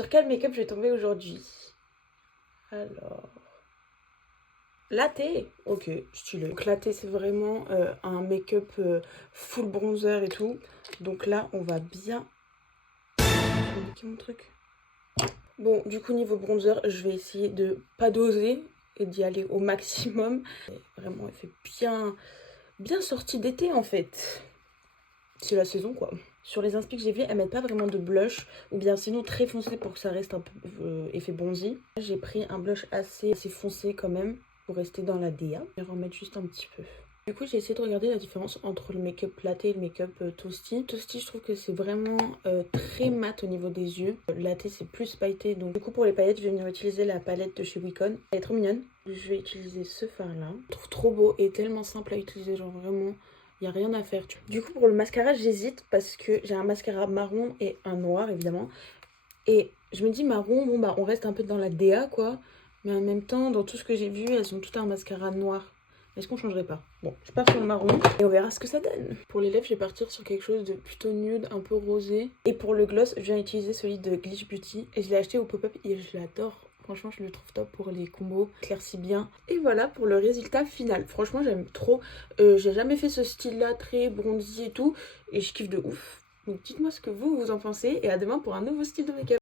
Sur quel make-up je vais tomber aujourd'hui? Alors... Latte, ok, stylé. Donc latte c'est vraiment un make-up full bronzer et tout. Donc là on va bien... Je vais indiquer mon truc. Bon, du coup niveau bronzer, je vais essayer de pas doser et d'y aller au maximum. Et vraiment elle fait bien sortie d'été en fait. C'est la saison quoi. Sur les inspi que j'ai vu, elles mettent pas vraiment de blush ou bien sinon très foncé pour que ça reste un peu effet bronzy. J'ai pris un blush assez foncé quand même pour rester dans la DA. Je vais remettre juste un petit peu. Du coup, j'ai essayé de regarder la différence entre le make-up latte et le make-up toasty. Toasty, je trouve que c'est vraiment très mat au niveau des yeux. Latte, c'est plus pailleté. Donc, du coup, pour les paillettes, je vais venir utiliser la palette de chez Wicon. Elle est trop mignonne. Je vais utiliser ce fard-là. Je trouve trop beau et tellement simple à utiliser. Genre, vraiment, il n'y a rien à faire. Du coup, pour le mascara, j'hésite parce que j'ai un mascara marron et un noir, évidemment. Et je me dis marron, bon, bah, on reste un peu dans la DA, quoi. Mais en même temps, dans tout ce que j'ai vu, elles ont toutes un mascara noir. Est-ce qu'on changerait pas? Bon, je pars sur le marron et on verra ce que ça donne. Pour les lèvres, je vais partir sur quelque chose de plutôt nude, un peu rosé. Et pour le gloss, je viens utiliser celui de Glitch Beauty. Et je l'ai acheté au pop-up et je l'adore. Franchement, je le trouve top pour les combos, éclaircit bien. Et voilà pour le résultat final. Franchement, j'aime trop. J'ai jamais fait ce style-là, très bronzy et tout. Et je kiffe de ouf. Donc dites-moi ce que vous en pensez. Et à demain pour un nouveau style de make-up.